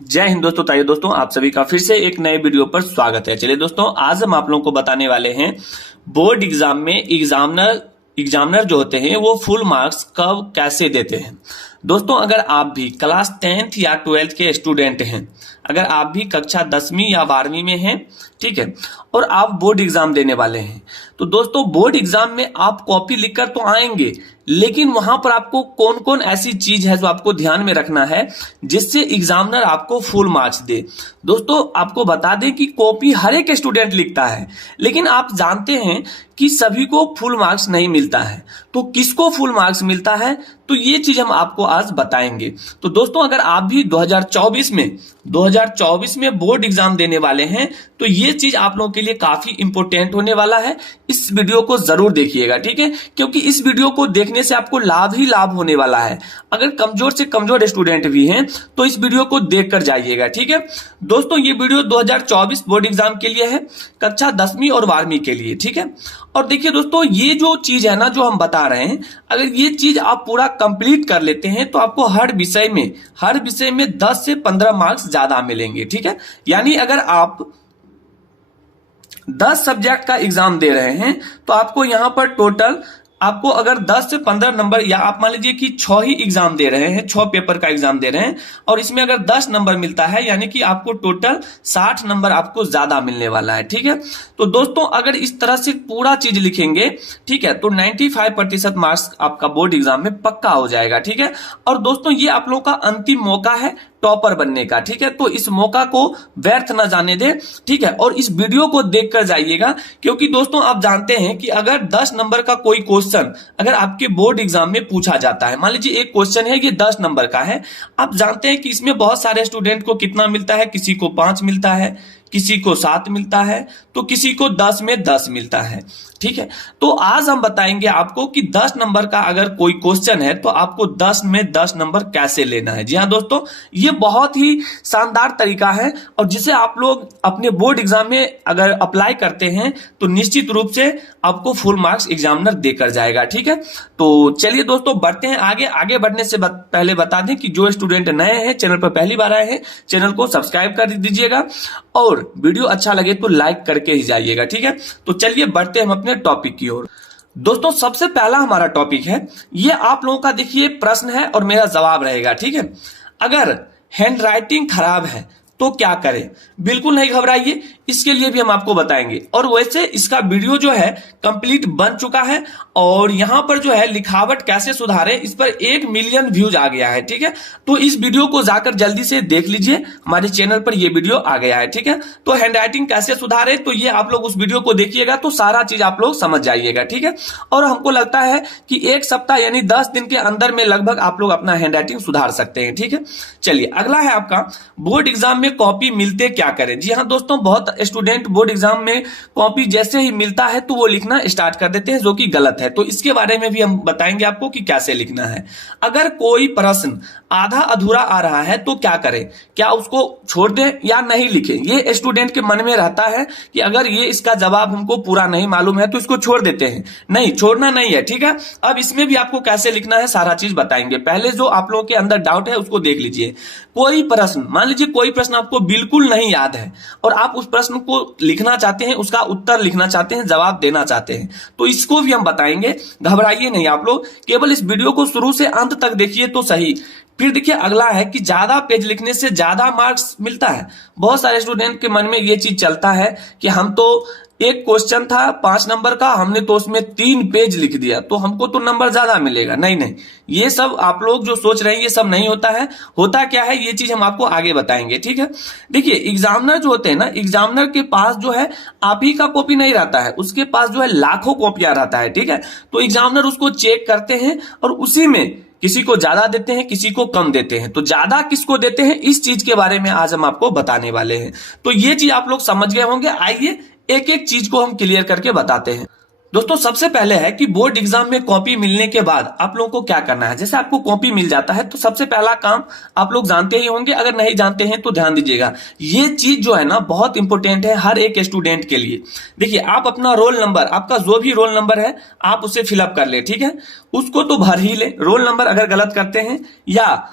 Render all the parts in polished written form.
जय हिंद दोस्तों। ताइए दोस्तों, आप सभी का फिर से एक नए वीडियो पर स्वागत है। चलिए दोस्तों, आज हम आप लोगों को बताने वाले हैं बोर्ड एग्जाम में एग्जामिनर जो होते हैं वो फुल मार्क्स कब कैसे देते हैं। दोस्तों, अगर आप भी क्लास 10th या 12th के स्टूडेंट हैं, अगर आप भी कक्षा 10वीं या 12वीं में हैं, ठीक है, और आप बोर्ड एग्जाम देने वाले हैं, तो दोस्तों बोर्ड एग्जाम में आप कॉपी लिखकर तो आएंगे, लेकिन वहां पर आपको कौन कौन ऐसी चीज है जो आपको ध्यान में रखना है जिससे एग्जामिनर आपको फुल मार्क्स दे। दोस्तों, आपको बता दें कि कॉपी हर एक स्टूडेंट लिखता है, लेकिन आप जानते हैं कि सभी को फुल मार्क्स नहीं मिलता है। तो किसको फुल मार्क्स मिलता है, तो ये चीज हम आपको आज बताएंगे। तो दोस्तों, अगर आप भी 2024 में बोर्ड एग्जाम देने वाले हैं, तो ये चीज आप लोगों के लिए काफी इंपॉर्टेंट होने वाला है। इस वीडियो को जरूर देखिएगा, ठीक है, क्योंकि इस वीडियो को देखने से आपको लाभ ही लाभ होने वाला है। अगर कमजोर से कमजोर स्टूडेंट भी हैं तो इस वीडियो को देखकर जाइएगा, ठीक है। दोस्तों, ये वीडियो 2024 बोर्ड एग्जाम के लिए है, कक्षा 10वीं और 12वीं के लिए, ठीक है। और देखिए दोस्तों, ये जो चीज है ना जो हम बता रहे हैं, अगर ये चीज आप पूरा कंप्लीट कर लेते हैं तो आपको हर विषय में 10 से 15 मार्क्स ज्यादा मिलेंगे, ठीक है। यानी अगर आप 10 सब्जेक्ट का एग्जाम दे रहे हैं तो आपको यहां पर टोटल आपको अगर 10 से 15 नंबर, या आप मान लीजिए कि 6 ही एग्जाम दे रहे हैं, 6 पेपर का एग्जाम दे रहे हैं, और इसमें अगर 10 नंबर मिलता है यानी कि आपको टोटल 60 नंबर आपको ज्यादा मिलने वाला है, ठीक है। तो दोस्तों, अगर इस तरह से पूरा चीज लिखेंगे, ठीक है, तो 95% मार्क्स आपका बोर्ड एग्जाम में पक्का हो जाएगा, ठीक है। और दोस्तों, ये आप लोगों का अंतिम मौका है टॉपर बनने का, ठीक है। तो इस मौका को व्यर्थ न जाने दे, ठीक है, और इस वीडियो को देखकर जाइएगा, क्योंकि दोस्तों आप जानते हैं कि अगर 10 नंबर का कोई क्वेश्चन अगर आपके बोर्ड एग्जाम में पूछा जाता है, मान लीजिए एक क्वेश्चन है ये 10 नंबर का है, आप जानते हैं कि इसमें बहुत सारे स्टूडेंट को कितना मिलता है, किसी को 5 मिलता है, किसी को 7 मिलता है, तो किसी को 10 में 10 मिलता है, ठीक है। तो आज हम बताएंगे आपको कि 10 नंबर का अगर कोई क्वेश्चन है तो आपको 10 में 10 नंबर कैसे लेना है। जी हाँ दोस्तों, ये बहुत ही शानदार तरीका है, और जिसे आप लोग अपने बोर्ड एग्जाम में अगर अप्लाई करते हैं तो निश्चित रूप से आपको फुल मार्क्स एग्जामिनर देकर जाएगा, ठीक है। तो चलिए दोस्तों, बढ़ते हैं आगे बढ़ने से पहले बता दें कि जो स्टूडेंट नए हैं, चैनल पर पहली बार आए हैं, चैनल को सब्सक्राइब कर दीजिएगा, और वीडियो अच्छा लगे तो लाइक करके ही जाइएगा, ठीक है। तो चलिए बढ़ते हैं हम अपने टॉपिक की ओर। दोस्तों, सबसे पहला हमारा टॉपिक है, ये आप लोगों का देखिए प्रश्न है और मेरा जवाब रहेगा, ठीक है। अगर हैंड राइटिंग खराब है तो क्या करें। बिल्कुल नहीं घबराइए, इसके लिए भी हम आपको बताएंगे। और वैसे इसका वीडियो जो है कंप्लीट बन चुका है, और यहां पर जो है लिखावट कैसे सुधारे, इस पर 1 मिलियन व्यूज आ गया है, ठीक है। तो इस वीडियो को जाकर जल्दी से देख लीजिए, हमारे चैनल पर यह वीडियो आ गया है, ठीक है। तो हैंड राइटिंग कैसे सुधारे, तो ये आप लोग उस वीडियो को देखिएगा तो सारा चीज आप लोग समझ जाइएगा, ठीक है। और हमको लगता है कि 1 सप्ताह यानी 10 दिन के अंदर में लगभग आप लोग अपना हैंड राइटिंग सुधार सकते हैं, ठीक है। चलिए, अगला है आपका बोर्ड एग्जाम में कॉपी मिलते क्या करें। जी हाँ दोस्तों, बहुत स्टूडेंट बोर्ड एग्जाम में कॉपी जैसे ही मिलता है तो वो लिखना स्टार्ट कर देते हैं, जो कि गलत है। तो इसके बारे में भी हम बताएंगे आपको कि कैसे लिखना है। अगर कोई प्रश्न आधा अधूरा आ रहा है तो क्या करें, क्या उसको छोड़ दें या नहीं लिखें। ये स्टूडेंट के मन में रहता है कि अगर ये इसका जवाब हमको पूरा नहीं मालूम है तो इसको छोड़ देते हैं। नहीं, छोड़ना नहीं है, ठीक है। अब इसमें भी आपको कैसे लिखना है सारा चीज बताएंगे। पहले जो आप लोगों के अंदर डाउट है उसको देख लीजिए। कोई प्रश्न, मान लीजिए कोई प्रश्न आपको बिल्कुल नहीं याद है और आप उस प्रश्न को लिखना चाहते हैं, उसका उत्तर लिखना चाहते हैं, जवाब देना चाहते हैं, तो इसको भी हम बताएंगे। घबराइए नहीं आप लोग, केवल इस वीडियो को शुरू से अंत तक देखिए तो सही। फिर देखिए, अगला है कि ज्यादा पेज लिखने से ज्यादा मार्क्स मिलता है। बहुत सारे स्टूडेंट के मन में ये चीज चलता है कि हम तो एक क्वेश्चन था 5 नंबर का, हमने तो उसमें 3 पेज लिख दिया तो हमको तो नंबर ज्यादा मिलेगा। नहीं, ये सब आप लोग जो सोच रहे हैं ये सब नहीं होता है। होता क्या है, ये चीज हम आपको आगे बताएंगे, ठीक है। देखिए, एग्जामिनर जो होते हैं ना, एग्जामिनर के पास जो है आप ही का कॉपी नहीं रहता है, उसके पास जो है लाखों कॉपियां रहता है, ठीक है। तो एग्जामिनर उसको चेक करते हैं और उसी में किसी को ज्यादा देते हैं, किसी को कम देते हैं। तो ज्यादा किसको देते हैं, इस चीज के बारे में आज हम आपको बताने वाले हैं। तो ये चीज आप लोग समझ गए होंगे। आइए एक एक चीज को हम क्लियर करके बताते हैं। दोस्तों, सबसे पहले है कि बोर्ड एग्जाम में कॉपी मिलने के बाद आप लोगों को क्या करना है। जैसे आपको कॉपी मिल जाता है तो सबसे पहला काम आप लोग जानते ही होंगे, अगर नहीं जानते हैं तो ध्यान दीजिएगा। ये चीज जो है ना बहुत इंपॉर्टेंट है हर एक स्टूडेंट के लिए। देखिए, आप अपना रोल नंबर, आपका जो भी रोल नंबर है आप उसे फिलअप कर ले, ठीक है। उसको तो भर ही ले। रोल नंबर अगर गलत करते हैं या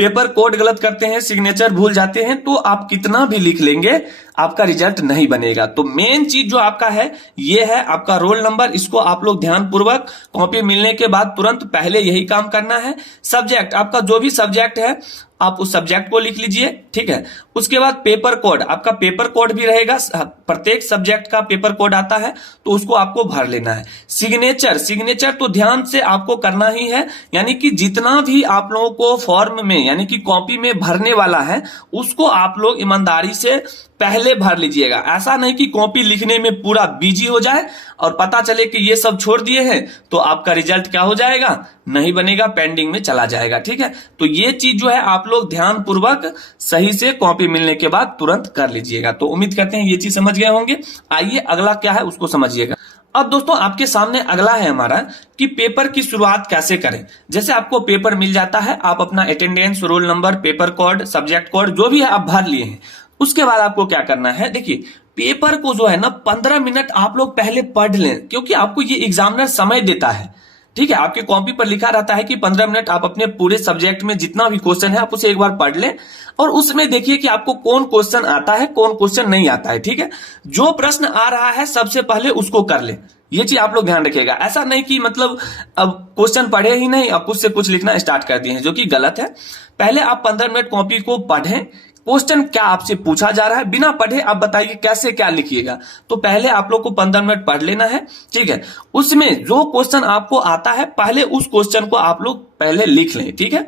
पेपर कोड गलत करते हैं, सिग्नेचर भूल जाते हैं, तो आप कितना भी लिख लेंगे आपका रिजल्ट नहीं बनेगा। तो मेन चीज जो आपका है ये है आपका रोल नंबर। इसको आप लोग ध्यानपूर्वक कॉपी मिलने के बाद तुरंत पहले यही काम करना है। सब्जेक्ट, आपका जो भी सब्जेक्ट है आप उस सब्जेक्ट को लिख लीजिए, ठीक है। उसके बाद पेपर कोड, आपका पेपर कोड भी रहेगा, प्रत्येक सब्जेक्ट का पेपर कोड आता है तो उसको आपको भर लेना है। सिग्नेचर, सिग्नेचर तो ध्यान से आपको करना ही है, यानी कि जितना भी आप लोगों को फॉर्म में यानी कि कॉपी में भरने वाला है उसको आप लोग ईमानदारी से पहले भर लीजिएगा। ऐसा नहीं कि कॉपी लिखने में पूरा बिजी हो जाए और पता चले कि ये सब छोड़ दिए हैं तो आपका रिजल्ट क्या हो जाएगा, नहीं बनेगा, पेंडिंग में चला जाएगा, ठीक है। तो ये चीज जो है आप लोग ध्यान पूर्वक सही से कॉपी मिलने के बाद तुरंत कर लीजिएगा। तो उम्मीद करते हैं ये चीज समझ गए होंगे। आइए अगला क्या है उसको समझिएगा। अब दोस्तों आपके सामने अगला है हमारा कि पेपर की शुरुआत कैसे करें। जैसे आपको पेपर मिल जाता है, आप अपना attendance, roll number, paper code, subject code जो भी है आप भर लिए हैं। उसके बाद आपको क्या करना है, देखिए पेपर को जो है ना 15 मिनट आप लोग पहले पढ़ लें, क्योंकि आपको ये एग्जामिनर समय देता है, ठीक है। आपकी कॉपी पर लिखा रहता है कि 15 मिनट आप अपने पूरे सब्जेक्ट में जितना भी क्वेश्चन है आप उसे एक बार पढ़ लें और उसमें देखिए कि आपको कौन क्वेश्चन आता है कौन क्वेश्चन नहीं आता है, ठीक है। जो प्रश्न आ रहा है सबसे पहले उसको कर ले, ये चीज आप लोग ध्यान रखिएगा। ऐसा नहीं कि मतलब अब क्वेश्चन पढ़े ही नहीं अब कुछ से कुछ लिखना स्टार्ट कर दिए हैं, जो कि गलत है। पहले आप 15 मिनट कॉपी को पढ़ें, क्वेश्चन क्या आपसे पूछा जा रहा है, बिना पढ़े आप बताइए कैसे क्या लिखिएगा। तो पहले आप लोग को 15 मिनट पढ़ लेना है, ठीक है। उसमें जो क्वेश्चन आपको आता है पहले उस क्वेश्चन को आप लोग पहले लिख लें, ठीक है।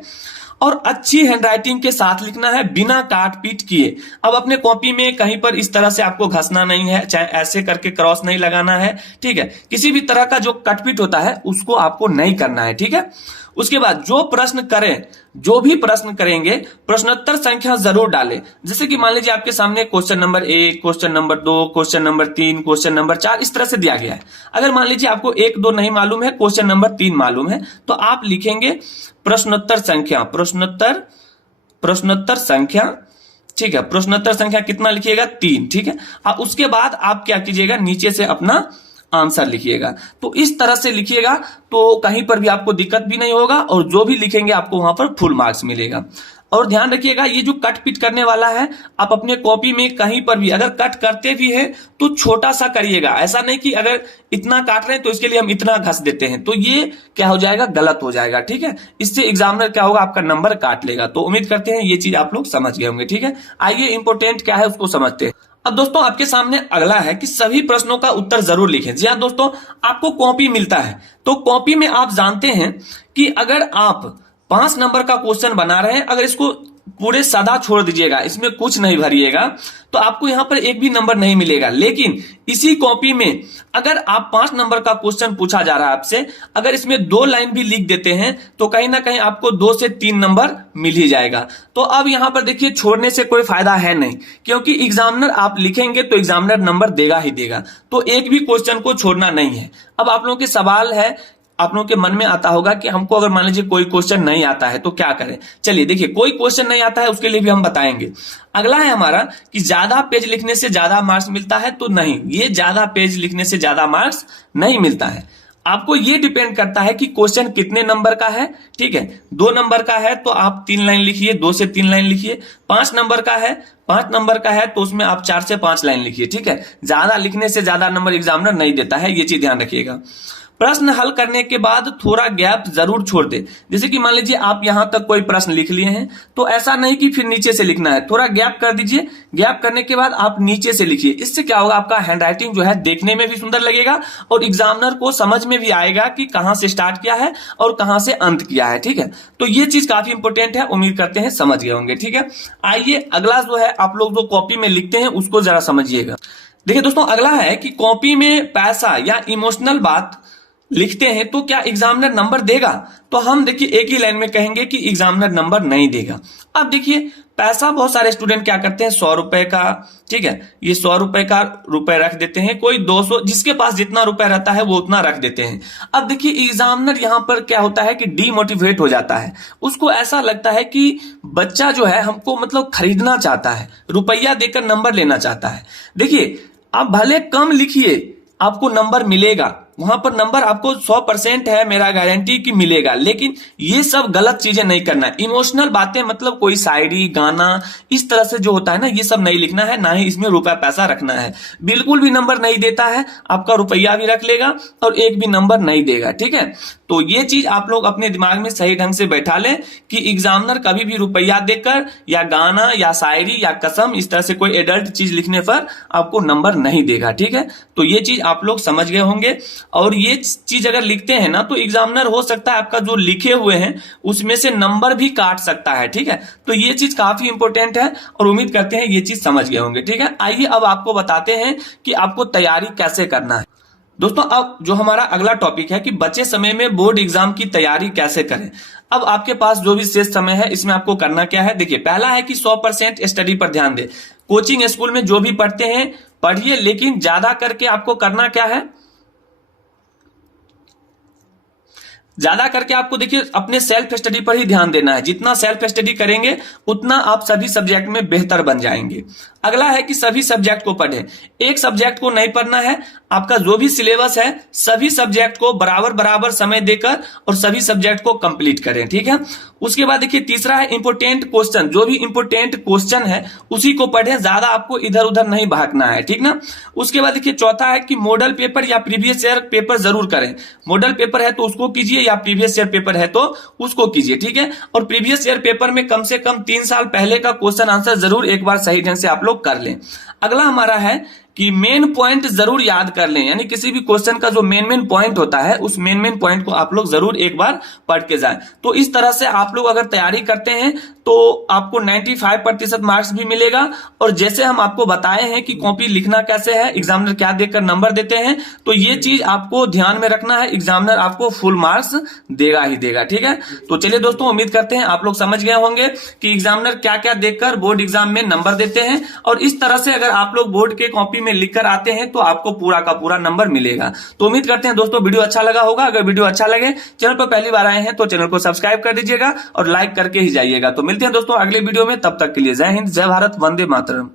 और अच्छी हैंडराइटिंग के साथ लिखना है, बिना काट पीट किए। अब अपने कॉपी में कहीं पर इस तरह से आपको घसना नहीं है, चाहे ऐसे करके क्रॉस नहीं लगाना है, ठीक है। किसी भी तरह का जो कटपीट होता है उसको आपको नहीं करना है, ठीक है। उसके बाद जो प्रश्न करें, जो भी प्रश्न करेंगे प्रश्नोत्तर संख्या जरूर डालें। जैसे कि मान लीजिए आपके सामने question number 1, question number 2, question number 3, question number 4 इस तरह से दिया गया है। अगर मान लीजिए आपको 1, 2 नहीं मालूम है, क्वेश्चन नंबर 3 मालूम है, तो आप लिखेंगे प्रश्नोत्तर संख्या, प्रश्नोत्तर संख्या, ठीक है। प्रश्नोत्तर संख्या कितना लिखिएगा, 3, ठीक है। उसके बाद आप क्या कीजिएगा, नीचे से अपना आंसर लिखिएगा। तो इस तरह से लिखिएगा तो कहीं पर भी आपको दिक्कत भी नहीं होगा और जो भी लिखेंगे आपको वहां पर फुल मार्क्स मिलेगा। और ध्यान रखिएगा ये जो कट पिट करने वाला है आप अपने कॉपी में कहीं पर भी अगर कट करते भी हैं तो छोटा सा करिएगा। ऐसा नहीं कि अगर इतना काट रहे हैं तो इसके लिए हम इतना घस देते हैं, तो ये क्या हो जाएगा, गलत हो जाएगा, ठीक है। इससे एग्जामिनर क्या होगा, आपका नंबर काट लेगा। तो उम्मीद करते हैं ये चीज आप लोग समझ गए होंगे, ठीक है। आइए इंपोर्टेंट क्या है उसको समझते हैं। अब दोस्तों आपके सामने अगला है कि सभी प्रश्नों का उत्तर जरूर लिखें। जी हाँ दोस्तों, आपको कॉपी मिलता है तो कॉपी में आप जानते हैं कि अगर आप 5 नंबर का क्वेश्चन बना रहे हैं, अगर इसको पूरे सादा छोड़ दीजिएगा, इसमें कुछ नहीं भरिएगा, तो आपको यहां पर एक भी नंबर नहीं मिलेगा। लेकिन इसी कॉपी में अगर आप 5 नंबर का क्वेश्चन पूछा जा रहा है आपसे, अगर इसमें 2 लाइन भी लिख देते हैं तो कहीं ना कहीं आपको 2 से 3 नंबर मिल ही जाएगा। तो अब यहां पर देखिए छोड़ने से कोई फायदा है नहीं, क्योंकि एग्जामिनर आप लिखेंगे तो एग्जामिनर नंबर देगा ही देगा। तो एक भी क्वेश्चन को छोड़ना नहीं है। अब आप लोगों के सवाल है, आप लोगों के मन में आता होगा कि हमको अगर मान लीजिए कोई क्वेश्चन नहीं आता है तो क्या करें। चलिए देखिए, कोई क्वेश्चन नहीं आता है उसके लिए भी हम बताएंगे। अगला है हमारा कि ज्यादा पेज लिखने से ज्यादा मार्क्स मिलता है, तो नहीं, ये ज्यादा पेज लिखने से ज्यादा मार्क्स नहीं मिलता है। आपको ये डिपेंड करता है कि क्वेश्चन कितने नंबर का है, ठीक है। 2 नंबर का है तो आप 3 लाइन लिखिए, 2 से 3 लाइन लिखिए। 5 नंबर का है, 5 नंबर का है तो उसमें आप 4 से 5 लाइन लिखिए, ठीक है। ज्यादा लिखने से ज्यादा नंबर एग्जामिनर नहीं देता है, ये चीज ध्यान रखिएगा। प्रश्न हल करने के बाद थोड़ा गैप जरूर छोड़ दे। जैसे कि मान लीजिए आप यहां तक कोई प्रश्न लिख लिए हैं तो ऐसा नहीं कि फिर नीचे से लिखना है, थोड़ा गैप कर दीजिए। गैप करने के बाद आप नीचे से लिखिए। इससे क्या होगा, आपका हैंडराइटिंग जो है देखने में भी सुंदर लगेगा और एग्जामिनर को समझ में भी आएगा कि कहां से स्टार्ट किया है और कहां से अंत किया है, ठीक है। तो ये चीज काफी इंपॉर्टेंट है, उम्मीद करते हैं समझ गए होंगे, ठीक है। आइए अगला जो है आप लोग जो कॉपी में लिखते हैं उसको जरा समझिएगा। देखिए दोस्तों, अगला है कि कॉपी में पैसा या इमोशनल बात लिखते हैं तो क्या एग्जामिनर नंबर देगा। तो हम देखिए एक ही लाइन में कहेंगे कि एग्जामिनर नंबर नहीं देगा। अब देखिए पैसा बहुत सारे स्टूडेंट क्या करते हैं, 100 रुपए का, ठीक है, ये 100 रुपए का रुपए रख देते हैं, कोई 200, जिसके पास जितना रुपए रहता है वो उतना रख देते हैं। अब देखिए एग्जामिनर यहां पर क्या होता है कि डीमोटिवेट हो जाता है, उसको ऐसा लगता है कि बच्चा जो है हमको मतलब खरीदना चाहता है, रुपया देकर नंबर लेना चाहता है। देखिए आप भले कम लिखिए आपको नंबर मिलेगा, वहां पर नंबर आपको 100% है मेरा गारंटी कि मिलेगा। लेकिन ये सब गलत चीजें नहीं करना है। इमोशनल बातें मतलब कोई शायरी गाना इस तरह से जो होता है ना, ये सब नहीं लिखना है, ना ही इसमें रुपया पैसा रखना है। बिल्कुल भी नंबर नहीं देता है, आपका रुपया भी रख लेगा और एक भी नंबर नहीं देगा, ठीक है। तो ये चीज आप लोग अपने दिमाग में सही ढंग से बैठा लें कि एग्जामिनर कभी भी रुपया देकर या गाना या शायरी या कसम इस तरह से कोई एडल्ट चीज लिखने पर आपको नंबर नहीं देगा, ठीक है। तो ये चीज आप लोग समझ गए होंगे। और ये चीज अगर लिखते हैं ना तो एग्जामिनर हो सकता है आपका जो लिखे हुए हैं उसमें से नंबर भी काट सकता है, ठीक है। तो ये चीज काफी इंपॉर्टेंट है और उम्मीद करते हैं ये चीज समझ गए होंगे, ठीक है। आइए अब आपको बताते हैं कि आपको तैयारी कैसे करना है। दोस्तों अब जो हमारा अगला टॉपिक है कि बचे समय में बोर्ड एग्जाम की तैयारी कैसे करें। अब आपके पास जो भी शेष समय है इसमें आपको करना क्या है, देखिए पहला है कि 100% स्टडी पर ध्यान दें। कोचिंग स्कूल में जो भी पढ़ते हैं पढ़िए, लेकिन ज्यादा करके आपको करना क्या है, ज्यादा करके आपको देखिए अपने सेल्फ स्टडी पर ही ध्यान देना है। जितना सेल्फ स्टडी करेंगे उतना आप सभी सब्जेक्ट में बेहतर बन जाएंगे। अगला है कि सभी सब्जेक्ट को पढ़ें। एक सब्जेक्ट को नहीं पढ़ना है, आपका जो भी सिलेबस है सभी सब्जेक्ट को बराबर बराबर समय देकर और सभी सब्जेक्ट को कंप्लीट करें, ठीक है। उसके बाद देखिए तीसरा है इंपोर्टेंट क्वेश्चन। जो भी इंपोर्टेंट क्वेश्चन है उसी को पढ़ें, ज्यादा आपको इधर उधर नहीं भागना है, ठीक ना। उसके बाद देखिए चौथा है कि मॉडल पेपर या प्रीवियस ईयर पेपर जरूर करें। मॉडल पेपर है तो उसको कीजिए या प्रीवियस ईयर पेपर है तो उसको कीजिए, ठीक है। और प्रीवियस ईयर पेपर में कम से कम 3 साल पहले का क्वेश्चन आंसर जरूर एक बार सही ढंग से आप लोग कर लें। अगला हमारा है कि मेन पॉइंट जरूर याद कर लें, यानी किसी भी क्वेश्चन का जो मेन पॉइंट होता है उस मेन पॉइंट को आप लोग जरूर एक बार पढ़ के जाएं। तो इस तरह से आप लोग अगर तैयारी करते हैं तो आपको 95% मार्क्स भी मिलेगा। और जैसे हम आपको बताए हैं कि कॉपी लिखना कैसे है, एग्जामिनर क्या देकर नंबर देते हैं, तो ये चीज आपको ध्यान में रखना है। एग्जामिनर आपको फुल मार्क्स देगा ही देगा, ठीक है। तो चलिए दोस्तों, उम्मीद करते हैं आप लोग समझ गए होंगे कि एग्जामिनर क्या क्या देखकर बोर्ड एग्जाम में नंबर देते हैं। और इस तरह से अगर आप लोग बोर्ड के कॉपी में लिखकर आते हैं तो आपको पूरा का पूरा नंबर मिलेगा। तो उम्मीद करते हैं दोस्तों वीडियो अच्छा लगा होगा। अगर वीडियो अच्छा लगे, चैनल पर पहली बार आए हैं तो चैनल को सब्सक्राइब कर दीजिएगा और लाइक करके ही जाइएगा। तो मिलते हैं दोस्तों अगले वीडियो में, तब तक के लिए जय हिंद, जय भारत, वंदे मातरम।